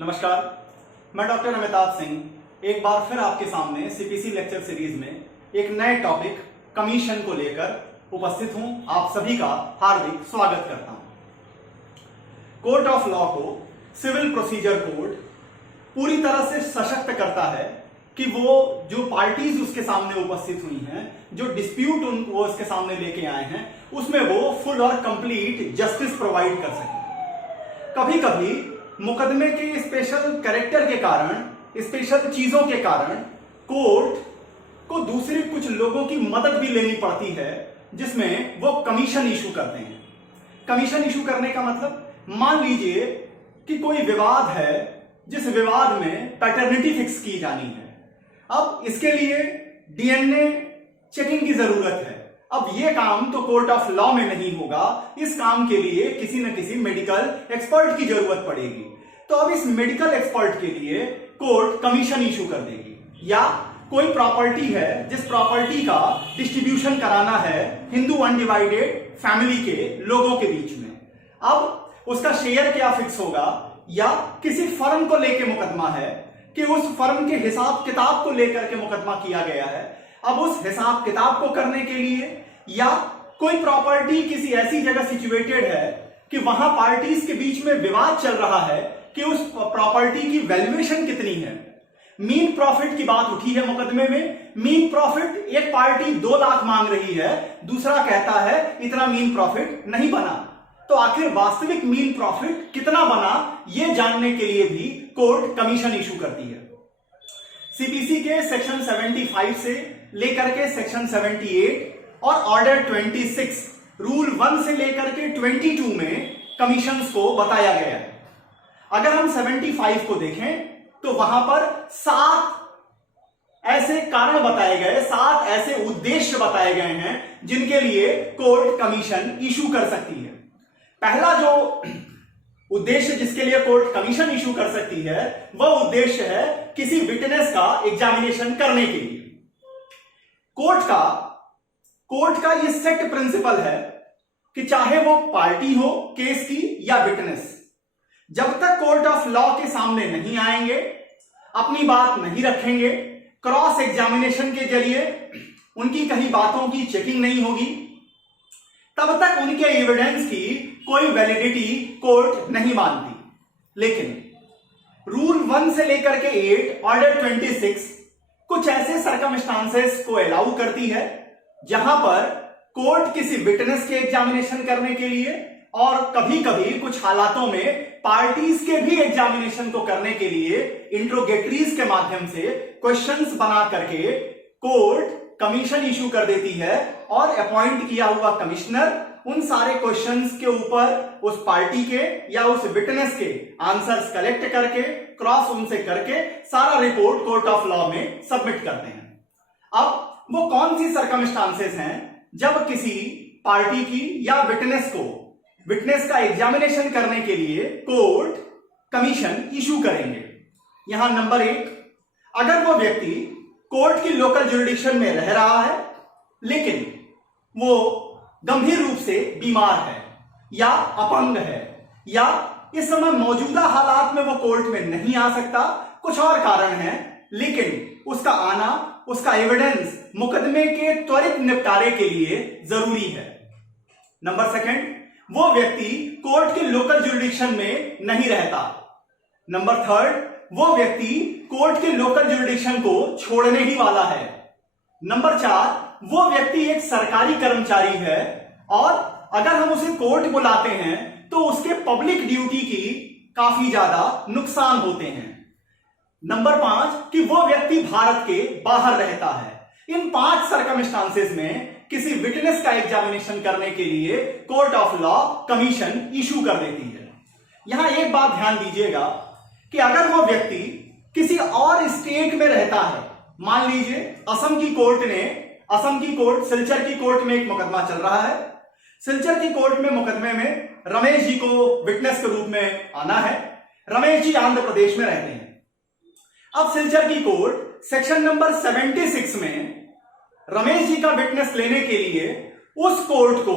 नमस्कार, मैं डॉक्टर अमिताभ सिंह एक बार फिर आपके सामने सीपीसी लेक्चर सीरीज में एक नए टॉपिक कमीशन को लेकर उपस्थित हूं। आप सभी का हार्दिक स्वागत करता हूं। कोर्ट ऑफ लॉ को सिविल प्रोसीजर कोड पूरी तरह से सशक्त करता है कि वो जो पार्टीज उसके सामने उपस्थित हुई हैं, जो डिस्प्यूट वो उसके सामने लेके आए हैं, उसमें वो फुल और कंप्लीट जस्टिस प्रोवाइड कर सके। कभी कभी मुकदमे के स्पेशल कैरेक्टर के कारण, स्पेशल चीजों के कारण कोर्ट को दूसरे कुछ लोगों की मदद भी लेनी पड़ती है, जिसमें वो कमीशन इशू करते हैं। कमीशन इशू करने का मतलब, मान लीजिए कि कोई विवाद है जिस विवाद में पैटर्निटी फिक्स की जानी है। अब इसके लिए डीएनए चेकिंग की जरूरत है। अब ये काम तो कोर्ट ऑफ लॉ में नहीं होगा, इस काम के लिए किसी न किसी मेडिकल एक्सपर्ट की जरूरत पड़ेगी। तो अब इस मेडिकल एक्सपर्ट के लिए कोर्ट कमीशन इशू कर देगी। या कोई प्रॉपर्टी है जिस प्रॉपर्टी का डिस्ट्रीब्यूशन कराना है हिंदू अनडिवाइडेड फैमिली के लोगों के बीच में। अब उसका शेयर क्या फिक्स होगा, या किसी फर्म को लेकर मुकदमा है कि उस फर्म के हिसाब किताब को लेकर के मुकदमा किया गया है। अब उस हिसाब किताब को करने के लिए, या कोई प्रॉपर्टी किसी ऐसी जगह सिचुएटेड है कि वहां पार्टीज के बीच में विवाद चल रहा है कि उस प्रॉपर्टी की वैल्यूएशन कितनी है। मीन प्रॉफिट की बात उठी है मुकदमे में। मीन प्रॉफिट, एक पार्टी 2 लाख मांग रही है, दूसरा कहता है इतना मीन प्रॉफिट नहीं बना। तो आखिर वास्तविक मीन प्रॉफिट कितना बना, यह जानने के लिए भी कोर्ट कमीशन इशू करती है। सीपीसी के सेक्शन 75 से लेकर के सेक्शन 78 और ऑर्डर 26, रूल 1 से लेकर के 22 में कमीशंस को बताया गया है। अगर हम 75 को देखें तो वहां पर 7 ऐसे कारण बताए गए, 7 ऐसे उद्देश्य बताए गए हैं जिनके लिए कोर्ट कमीशन इशू कर सकती है। पहला जो उद्देश्य जिसके लिए कोर्ट कमीशन इशू कर सकती है, वह उद्देश्य है किसी विटनेस का एग्जामिनेशन करने के लिए। कोर्ट का यह सेट प्रिंसिपल है कि चाहे वो पार्टी हो केस की या विटनेस, जब तक कोर्ट ऑफ लॉ के सामने नहीं आएंगे, अपनी बात नहीं रखेंगे, क्रॉस एग्जामिनेशन के जरिए उनकी कही बातों की चेकिंग नहीं होगी, तब तक उनके एविडेंस की कोई वैलिडिटी कोर्ट नहीं मानती। लेकिन रूल 1 से लेकर के 8, ऑर्डर 26 कुछ ऐसे सर्कमस्टांसेस को अलाउ करती है जहां पर कोर्ट किसी विटनेस के एग्जामिनेशन करने के लिए, और कभी कभी कुछ हालातों में पार्टीज के भी एग्जामिनेशन को करने के लिए इंट्रोगेटरीज के माध्यम से क्वेश्चंस बना करके कोर्ट कमीशन इशू कर देती है, और अपॉइंट किया हुआ कमिश्नर उन सारे क्वेश्चंस के ऊपर उस पार्टी के या उस विटनेस के आंसर्स कलेक्ट करके, क्रॉस उनसे करके सारा रिपोर्ट कोर्ट ऑफ लॉ में सबमिट करते हैं। अब वो कौन सी सर्कमस्टांसेस हैं जब किसी पार्टी की या विटनेस का एग्जामिनेशन करने के लिए कोर्ट कमीशन इशू करेंगे। यहां नंबर 1, अगर वो व्यक्ति कोर्ट की लोकल जुरिडिक्शन में रह रहा है लेकिन वो गंभीर रूप से बीमार है या अपंग है, या इस समय मौजूदा हालात में वो कोर्ट में नहीं आ सकता, कुछ और कारण है, लेकिन उसका आना, उसका एविडेंस मुकदमे के त्वरित निपटारे के लिए जरूरी है। नंबर 2, वो व्यक्ति कोर्ट के लोकल जुरिडिक्शन में नहीं रहता। नंबर 3, वो व्यक्ति कोर्ट के लोकल जुरिडिक्शन को छोड़ने ही वाला है। नंबर 4, वो व्यक्ति एक सरकारी कर्मचारी है, और अगर हम उसे कोर्ट बुलाते हैं तो उसके पब्लिक ड्यूटी की काफी ज्यादा नुकसान होते हैं। नंबर 5, कि वो व्यक्ति भारत के बाहर रहता है। इन 5 सर्कमस्टांसेस में किसी विटनेस का एग्जामिनेशन करने के लिए court of law commission issue कर देती है। यहां एक बात ध्यान दीजिएगा कि अगर वो व्यक्ति किसी और स्टेट में रहता है, मान लीजिए असम की कोर्ट सिलचर की कोर्ट में एक मुकदमा चल रहा है। सिलचर की कोर्ट में मुकदमे में रमेश जी को विटनेस के रूप में आना है। रमेश जी आंध्र प्रदेश में रहते हैं। अब सिलचर की कोर्ट सेक्शन नंबर 76 में रमेश जी का विटनेस लेने के लिए उस कोर्ट को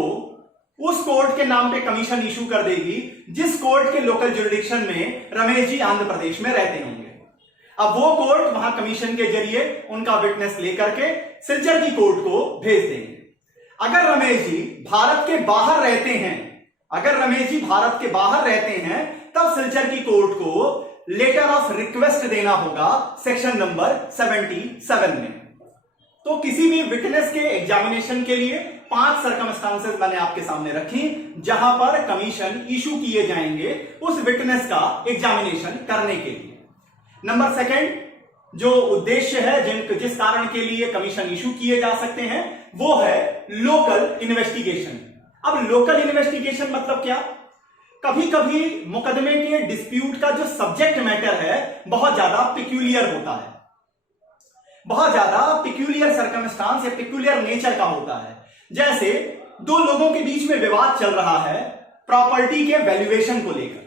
उस कोर्ट के नाम पे कमीशन इशू कर देगी जिस कोर्ट के लोकल जुरिडिक्शन में रमेश जी आंध्र प्रदेश में रहते होंगे। अब वो कोर्ट वहां कमीशन के जरिए उनका विटनेस लेकर के सिलचर की कोर्ट को भेज देंगे। अगर रमेश जी भारत के बाहर रहते हैं, तब सिलचर की कोर्ट को लेटर ऑफ रिक्वेस्ट देना होगा सेक्शन नंबर 77 में। तो किसी भी विटनेस के एग्जामिनेशन के लिए 5 सर्कमस्टांसेस मैंने आपके सामने रखी जहां पर कमीशन इशू किए जाएंगे उस विटनेस का एग्जामिनेशन करने के लिए। नंबर सेकंड जो उद्देश्य है जिस कारण के लिए कमीशन इशू किए जा सकते हैं वो है लोकल इन्वेस्टिगेशन। अब लोकल इन्वेस्टिगेशन मतलब क्या? कभी कभी मुकदमे के डिस्प्यूट का जो सब्जेक्ट मैटर है बहुत ज्यादा पिक्यूलियर होता है, बहुत ज्यादा पिक्यूलियर सर्कमस्टांस या पिक्यूलियर नेचर का होता है। जैसे दो लोगों के बीच में विवाद चल रहा है प्रॉपर्टी के वैल्यूएशन को लेकर।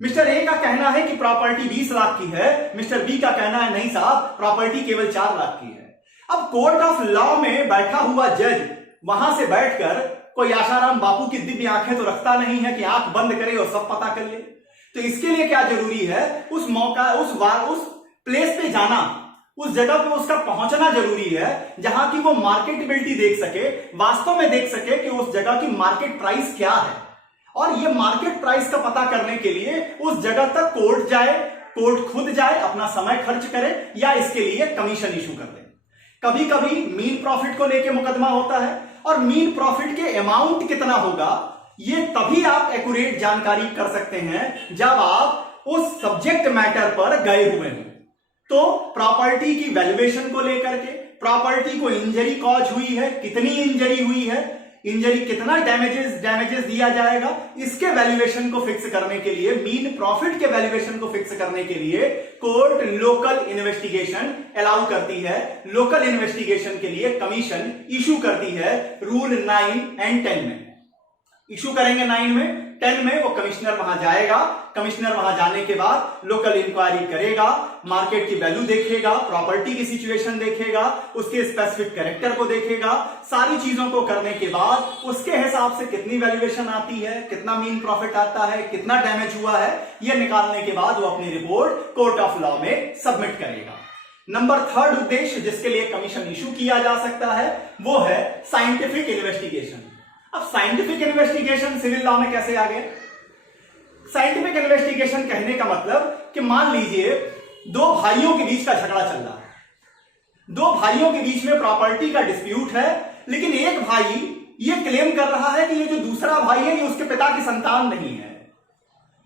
मिस्टर ए का कहना है कि प्रॉपर्टी 20 लाख की है, मिस्टर बी का कहना है नहीं साहब प्रॉपर्टी केवल 4 लाख की है। अब कोर्ट ऑफ लॉ में बैठा हुआ जज वहां से बैठकर कोई आशाराम बापू की दिव्य आंखें तो रखता नहीं है कि आंख बंद करे और सब पता कर ले। तो इसके लिए क्या जरूरी है? उस मौका उस प्लेस पे जाना, उस जगह पे उसका पहुंचना जरूरी है जहां की वो मार्केटेबिलिटी देख सके, वास्तव में देख सके कि उस जगह की मार्केट प्राइस क्या है। और ये मार्केट प्राइस का पता करने के लिए उस जगह तक कोर्ट जाए, कोर्ट खुद जाए, अपना समय खर्च करे या इसके लिए कमीशन इशू कर दे। कभी कभी मीन प्रॉफिट को लेकर मुकदमा होता है और मीन प्रॉफिट के अमाउंट कितना होगा ये तभी आप एक्यूरेट जानकारी कर सकते हैं जब आप उस सब्जेक्ट मैटर पर गए हुए हैं। तो प्रॉपर्टी की वैल्यूएशन को लेकर के, प्रॉपर्टी को इंजरी कॉज हुई है, कितनी इंजरी हुई है, इंजरी कितना डैमेजेस दिया जाएगा, इसके वैल्यूएशन को फिक्स करने के लिए, मीन प्रॉफिट के वैल्यूएशन को फिक्स करने के लिए कोर्ट लोकल इन्वेस्टिगेशन अलाउ करती है। लोकल इन्वेस्टिगेशन के लिए कमीशन इशू करती है रूल 9 एंड 10 में। इशू करेंगे 9 में, 10 में वो कमिश्नर वहां जाएगा। कमिश्नर वहां जाने के बाद लोकल इंक्वायरी करेगा, मार्केट की वैल्यू देखेगा, प्रॉपर्टी की सिचुएशन देखेगा, उसके स्पेसिफिक कैरेक्टर को देखेगा। सारी चीजों को करने के बाद उसके हिसाब से कितनी वैल्यूएशन आती है, कितना मीन प्रॉफिट आता है, कितना डैमेज हुआ है, यह निकालने के बाद वो अपनी रिपोर्ट कोर्ट ऑफ लॉ में सबमिट करेगा। नंबर 3 उद्देश्य जिसके लिए कमीशन इशू किया जा सकता है वो है साइंटिफिक इन्वेस्टिगेशन। अब साइंटिफिक इन्वेस्टिगेशन सिविल लॉ में कैसे आ गए? साइंटिफिक इन्वेस्टिगेशन कहने का मतलब कि मान लीजिए दो भाइयों के बीच का झगड़ा चल रहा है, दो भाइयों के बीच में प्रॉपर्टी का डिस्प्यूट है, लेकिन एक भाई ये क्लेम कर रहा है कि ये जो दूसरा भाई है ये उसके पिता की संतान नहीं है,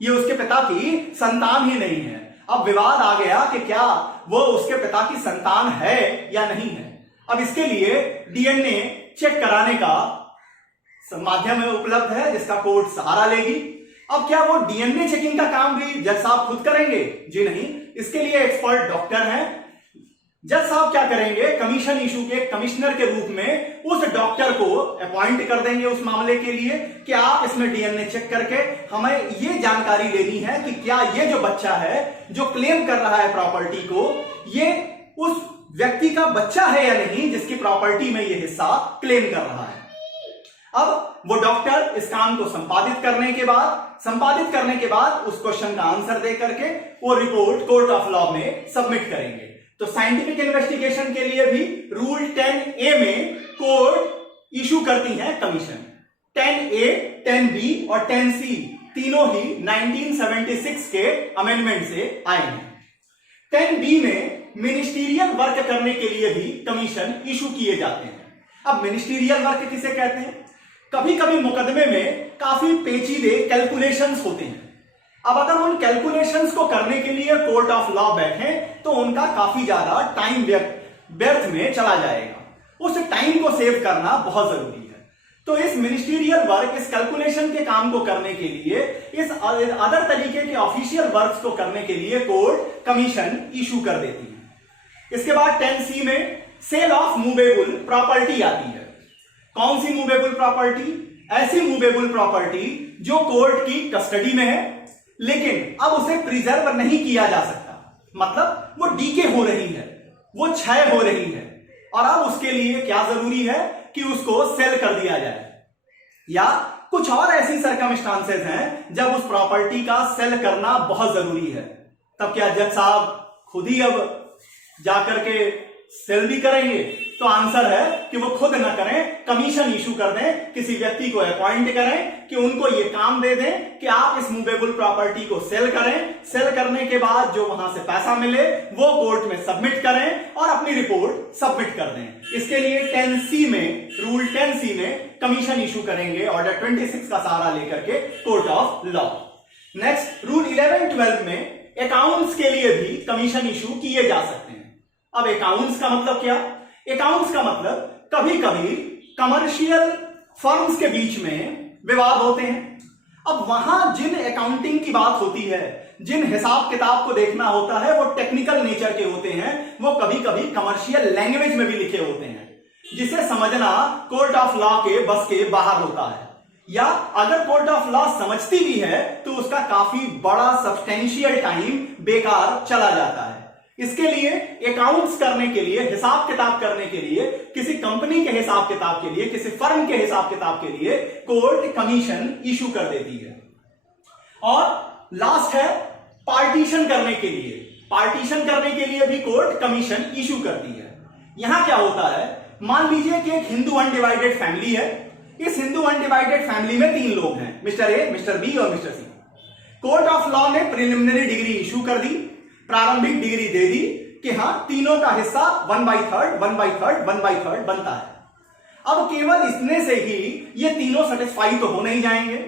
ये उसके पिता की संतान ही नहीं है। अब विवाद आ गया कि क्या वो उसके पिता की संतान है या नहीं है। अब इसके लिए डीएनए चेक कराने का माध्यम उपलब्ध है जिसका कोर्ट सहारा लेगी। अब क्या वो डीएनए चेकिंग का काम भी जज साहब खुद करेंगे? जी नहीं, इसके लिए एक्सपर्ट डॉक्टर हैं। जज साहब क्या करेंगे? कमीशन इशू के कमिश्नर के रूप में उस डॉक्टर को अपॉइंट कर देंगे उस मामले के लिए कि आप इसमें डीएनए चेक करके हमें ये जानकारी लेनी है कि क्या ये जो बच्चा है जो क्लेम कर रहा है प्रॉपर्टी को, ये उस व्यक्ति का बच्चा है या नहीं जिसकी प्रॉपर्टी में ये हिस्सा क्लेम कर रहा है। अब वो डॉक्टर इस काम को संपादित करने के बाद उस क्वेश्चन का आंसर दे करके वो रिपोर्ट कोर्ट ऑफ लॉ में सबमिट करेंगे। तो साइंटिफिक इन्वेस्टिगेशन के लिए भी रूल 10A में कोर्ट इशू करती है कमीशन। 10A, 10B और 10C तीनों ही 1976 के अमेंडमेंट से आए हैं। 10B में मिनिस्टीरियल वर्क करने के लिए भी कमीशन इशू किए जाते हैं। अब मिनिस्टीरियल वर्क किसे कहते हैं? कभी कभी मुकदमे में काफी पेचीदे कैलकुलेशंस होते हैं। अब अगर उन कैलकुलेशंस को करने के लिए कोर्ट ऑफ लॉ बैठे तो उनका काफी ज्यादा टाइम व्यर्थ में चला जाएगा। उस टाइम को सेव करना बहुत जरूरी है। तो इस मिनिस्टीरियल वर्क, इस कैलकुलेशन के काम को करने के लिए, इस अदर तरीके के ऑफिशियल वर्क्स को करने के लिए कोर्ट कमीशन इशू कर देती है। इसके बाद 10C में सेल ऑफ मूवेबल प्रॉपर्टी आती है। कौन सी मूवेबल प्रॉपर्टी? ऐसी मूवेबल प्रॉपर्टी जो कोर्ट की कस्टडी में है लेकिन अब उसे प्रिजर्व नहीं किया जा सकता, मतलब वो डीके हो रही है, वो क्षय हो रही है और अब उसके लिए क्या जरूरी है कि उसको सेल कर दिया जाए या कुछ और ऐसी सरकमस्टांसेस हैं जब उस प्रॉपर्टी का सेल करना बहुत जरूरी है, तब क्या जज साहब खुद ही अब जाकर के सेल भी करेंगे? तो आंसर है कि वो खुद ना करें, कमीशन इशू कर दें, किसी व्यक्ति को अपॉइंट करें कि उनको ये काम दे दें कि आप इस मूवेबल प्रॉपर्टी को सेल करें। सेल करने के बाद जो वहां से पैसा मिले वो कोर्ट में सबमिट करें और अपनी रिपोर्ट सबमिट कर दें। इसके लिए 10C में, रूल 10C में कमीशन इशू करेंगे ऑर्डर 26 का सहारा लेकर के court of law. Next, rule 11-12 में अकाउंट्स के लिए भी कमीशन इशू किए जा सकते हैं। अब अकाउंट्स का मतलब क्या? अकाउंट्स का मतलब कभी कभी कमर्शियल फर्म्स के बीच में विवाद होते हैं। अब वहां जिन अकाउंटिंग की बात होती है, जिन हिसाब किताब को देखना होता है, वो टेक्निकल नेचर के होते हैं, वो कभी कभी कमर्शियल लैंग्वेज में भी लिखे होते हैं, जिसे समझना कोर्ट ऑफ लॉ के बस के बाहर होता है। या अगर कोर्ट ऑफ लॉ समझती भी है तो उसका काफी बड़ा सब्सटेंशियल टाइम बेकार चला जाता है। इसके लिए अकाउंट्स करने के लिए, हिसाब किताब करने के लिए, किसी कंपनी के हिसाब किताब के लिए, किसी फर्म के हिसाब किताब के लिए कोर्ट कमीशन इशू कर देती है। और लास्ट है पार्टीशन करने के लिए। पार्टीशन करने के लिए भी कोर्ट कमीशन इशू करती है। यहां क्या होता है, मान लीजिए कि एक हिंदू अनडिवाइडेड फैमिली है। इस हिंदू अनडिवाइडेड फैमिली में 3 लोग हैं, मिस्टर ए, मिस्टर बी और mister C. Court of law ने प्रिलिमिनरी डिग्री इशू कर दी, प्रारंभिक डिग्री दे दी कि हां तीनों का हिस्सा 1/3 1/3 1/3 बनता है। अब केवल इतने से ही ये तीनों सेटिस्फाई तो हो नहीं जाएंगे।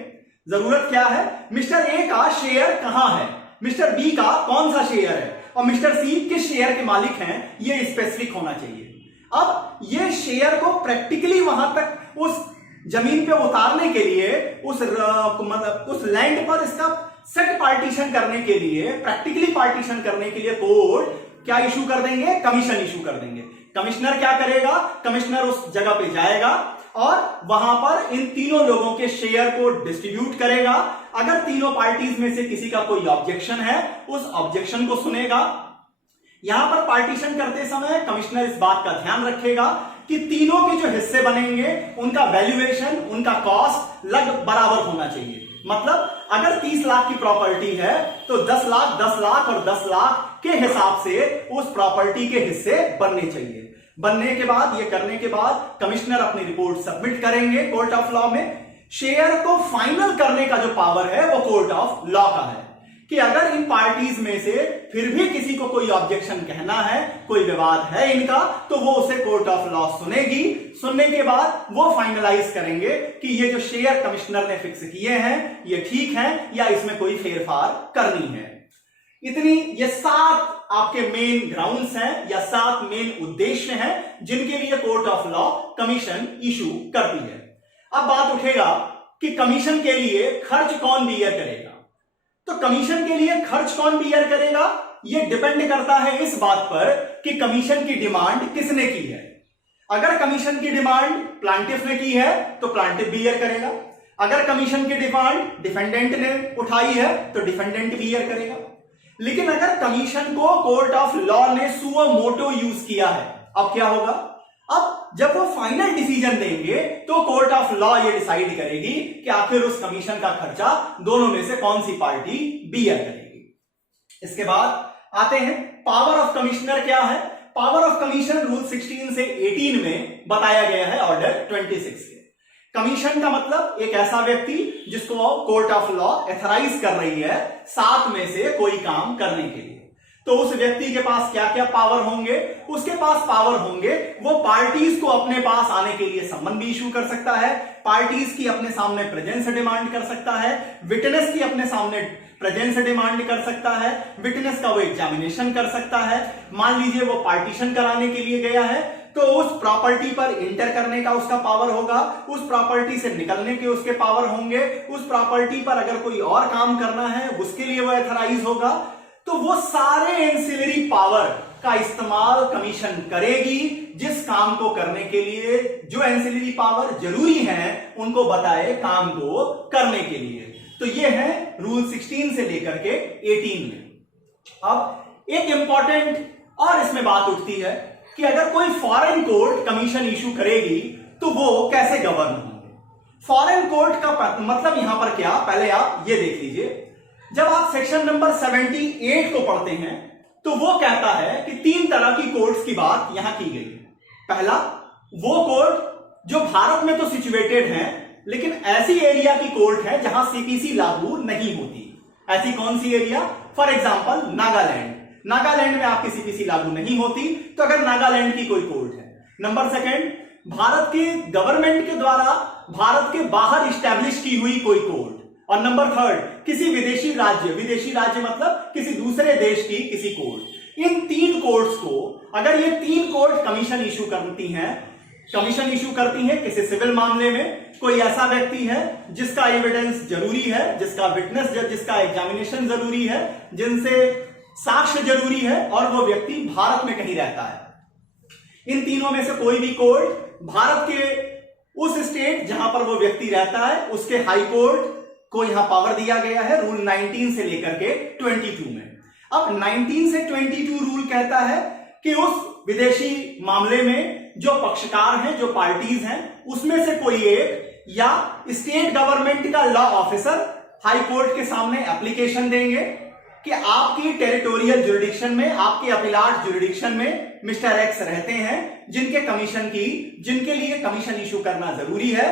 जरूरत क्या है, मिस्टर ए का शेयर कहां है, मिस्टर बी का कौन सा शेयर है और मिस्टर सी किस शेयर के मालिक हैं, ये स्पेसिफिक होना चाहिए। अब ये शेयर को प्रैक्टिकली वहां तक उस जमीन पे उतारने के लिए, उस लैंड पर इसका सेट पार्टीशन करने के लिए, प्रैक्टिकली पार्टीशन करने के लिए कोर्ट क्या इशू कर देंगे, कमीशन इशू कर देंगे। कमिश्नर क्या करेगा, कमिश्नर उस जगह पे जाएगा और वहां पर इन तीनों लोगों के शेयर को डिस्ट्रीब्यूट करेगा। अगर तीनों पार्टीज में से किसी का कोई ऑब्जेक्शन है, उस ऑब्जेक्शन को सुनेगा। यहां पर पार्टीशन करते समय कमिश्नर इस बात का ध्यान रखेगा कि तीनों के जो हिस्से बनेंगे उनका वैल्यूएशन, उनका कॉस्ट लगभग बराबर होना चाहिए। मतलब अगर 30 लाख की प्रॉपर्टी है तो 10 लाख, 10 लाख और 10 लाख के हिसाब से उस प्रॉपर्टी के हिस्से बनने चाहिए। बनने के बाद, ये करने के बाद कमिश्नर अपनी रिपोर्ट सबमिट करेंगे कोर्ट ऑफ लॉ में। शेयर को फाइनल करने का जो पावर है वो कोर्ट ऑफ लॉ का है कि अगर इन पार्टीज में से फिर भी किसी को कोई ऑब्जेक्शन कहना है, कोई विवाद है इनका, तो वो उसे कोर्ट ऑफ लॉ सुनेगी। सुनने के बाद वो फाइनलाइज करेंगे कि ये जो शेयर कमिश्नर ने फिक्स किए हैं ये ठीक है या इसमें कोई फेरफार करनी है। इतनी ये 7 आपके मेन ग्राउंड्स हैं या 7 मेन उद्देश्य हैं जिनके लिए court of law commission issue करती है। अब बात उठेगा कि कमीशन के लिए खर्च कौन बियर करेगा। तो कमीशन के लिए खर्च कौन बियर करेगा, यह डिपेंड करता है इस बात पर कि कमीशन की डिमांड किसने की है। अगर कमीशन की डिमांड प्लांटिफ ने की है तो प्लांटिफ बियर करेगा। अगर कमीशन की डिमांड डिफेंडेंट ने उठाई है तो डिफेंडेंट बियर करेगा। लेकिन अगर कमीशन को कोर्ट ऑफ लॉ ने सुओ मोटो यूज किया है, अब क्या होगा, अब जब वो फाइनल डिसीजन देंगे तो कोर्ट ऑफ लॉ ये डिसाइड करेगी कि आखिर उस कमीशन का खर्चा दोनों में से कौन सी पार्टी बियर करेगी। इसके बाद आते हैं पावर ऑफ कमिश्नर क्या है। पावर ऑफ कमीशन रूल 16 से 18 में बताया गया है ऑर्डर 26 के। कमीशन का मतलब एक ऐसा व्यक्ति जिसको कोर्ट ऑफ लॉ एथराइज कर रही है 7 में से कोई काम करने के लिए। तो उस व्यक्ति के पास क्या क्या पावर होंगे, उसके पास पावर होंगे, वो पार्टीज को अपने पास आने के लिए सम्मन भी इशू कर सकता है, पार्टीज की अपने सामने प्रेजेंस डिमांड कर सकता है, विटनेस की अपने सामने प्रेजेंस डिमांड कर सकता है, विटनेस का वो एग्जामिनेशन कर सकता है। मान लीजिए वो पार्टीशन कराने के लिए गया है तो उस प्रॉपर्टी पर इंटर करने का उसका पावर होगा, उस प्रॉपर्टी से निकलने के उसके पावर होंगे, उस प्रॉपर्टी पर अगर कोई और काम करना है उसके लिए वो एथराइज होगा। तो वो सारे एंसिलरी पावर का इस्तेमाल कमीशन करेगी जिस काम को करने के लिए जो एंसिलरी पावर जरूरी है उनको बताए काम को करने के लिए। तो ये है रूल 16 से लेकर के 18 में। अब एक इंपॉर्टेंट और इसमें बात उठती है कि अगर कोई फॉरेन कोर्ट कमीशन इशू करेगी तो वो कैसे गवर्न होंगे। फॉरेन कोर्ट का मतलब यहां पर क्या, पहले आप ये देख लीजिए। जब आप सेक्शन नंबर 78 को पढ़ते हैं तो वो कहता है कि 3 तरह की कोर्ट्स की बात यहां की गई है। पहला, वो कोर्ट जो भारत में तो सिचुएटेड है लेकिन ऐसी एरिया की कोर्ट है जहां सीपीसी लागू नहीं होती। ऐसी कौन सी area? For example Nagaland. Nagaland में आपकी सीपीसी लागू नहीं होती, तो अगर नागालैंड की कोई कोर्ट है। नंबर सेकंड, भारत के गवर्नमेंट के द्वारा भारत के बाहर स्टैब्लिश की हुई कोई कोर्ट। और नंबर थर्ड, किसी विदेशी राज्य मतलब किसी दूसरे देश की किसी कोर्ट। इन 3 कोर्ट्स को, अगर ये 3 कोर्ट कमीशन इशू करती हैं किसी सिविल मामले में, कोई ऐसा व्यक्ति है जिसका एविडेंस जरूरी है, जिसका विटनेस, जिसका एग्जामिनेशन जरूरी है, जिनसे साक्ष्य जरूरी है, और वो व्यक्ति भारत में कहीं रहता है। इन तीनों में से कोई भी कोर्ट भारत के उस स्टेट जहां पर वो व्यक्ति रहता है उसके हाई कोर्ट को यहां पावर दिया गया है रूल 19 से लेकर के 22 में। अब 19 से 22 रूल कहता है कि उस विदेशी मामले में जो पक्षकार हैं, जो पार्टीज हैं, उसमें से कोई एक या स्टेट गवर्नमेंट का लॉ ऑफिसर हाई कोर्ट के सामने एप्लीकेशन देंगे कि आपकी टेरिटोरियल जुरिडिक्शन में, आपके अपीलाट जुरिडिक्शन में मिस्टर एक्स रहते हैं जिनके लिए कमीशन इशू करना जरूरी है।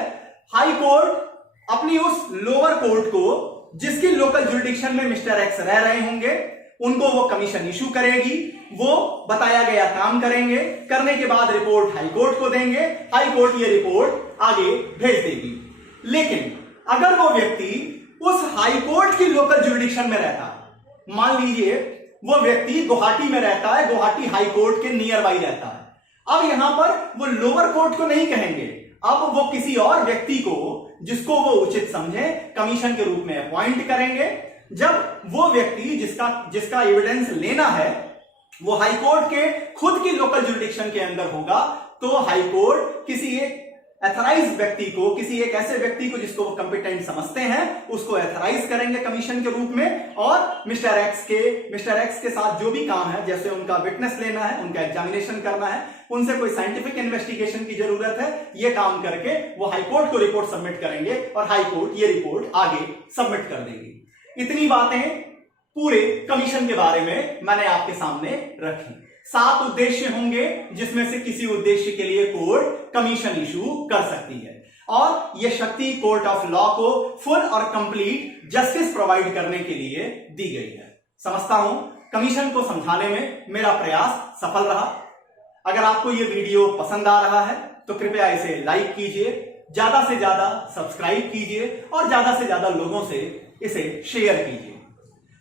हाई कोर्ट अपनी उस लोअर कोर्ट को, जिसकी लोकल जुरिडिक्शन में मिस्टर एक्स रह रहे होंगे, उनको वो कमीशन इशू करेगी। वो बताया गया काम करेंगे, करने के बाद रिपोर्ट हाई कोर्ट को देंगे, हाई कोर्ट ये रिपोर्ट आगे भेज देगी। लेकिन अगर वो व्यक्ति उस हाई कोर्ट की लोकल जुरिडिक्शन में रहता, मान लीजिए वो व्यक्ति गुवाहाटी में रहता है, गुवाहाटी हाई कोर्ट के नियर बाई रहता है, अब यहां पर वो लोअर कोर्ट को नहीं कहेंगे, अब वो किसी और व्यक्ति को, जिसको वो उचित समझे, कमीशन के रूप में अपॉइंट करेंगे। जब वो व्यक्ति जिसका एविडेंस लेना है वो हाई कोर्ट के खुद की लोकल जुरिडिक्शन के अंदर होगा, तो हाई कोर्ट किसी एक एथराइज व्यक्ति को, किसी एक ऐसे व्यक्ति को जिसको वो कंपिटेंट समझते हैं, उसको एथराइज करेंगे कमीशन के रूप में। और मिस्टर एक्स के साथ जो भी काम है, जैसे उनका विटनेस लेना है, उनका एग्जामिनेशन करना है, उनसे कोई साइंटिफिक इन्वेस्टिगेशन की जरूरत है, ये काम करके वो हाई कोर्ट को रिपोर्ट सबमिट करेंगे और हाई कोर्ट ये रिपोर्ट आगे सबमिट कर देगी। इतनी बातें पूरे कमीशन के बारे में मैंने आपके सामने रखी। 7 उद्देश्य होंगे जिसमें से किसी उद्देश्य के लिए कोर्ट कमीशन इशू कर सकती है, और यह शक्ति कोर्ट ऑफ लॉ को फुल और कंप्लीट जस्टिस प्रोवाइड करने के लिए दी गई है। समझता हूं कमीशन को समझाने में मेरा प्रयास सफल रहा। अगर आपको यह वीडियो पसंद आ रहा है तो कृपया इसे लाइक कीजिए, ज्यादा से ज्यादा सब्सक्राइब कीजिए और ज्यादा से ज्यादा लोगों से इसे शेयर कीजिए।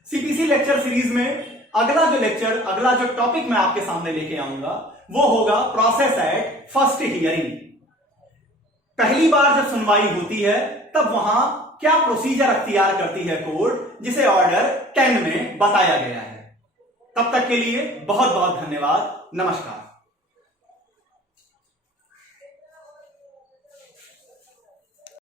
सीपीसी लेक्चर सीरीज में अगला जो टॉपिक मैं आपके सामने लेके आऊंगा वो होगा प्रोसेस एट फर्स्ट हियरिंग। पहली बार जब सुनवाई होती है तब वहां क्या प्रोसीजर अख्तियार करती है कोर्ट, जिसे ऑर्डर 10 में बताया गया है। तब तक के लिए बहुत बहुत धन्यवाद। नमस्कार।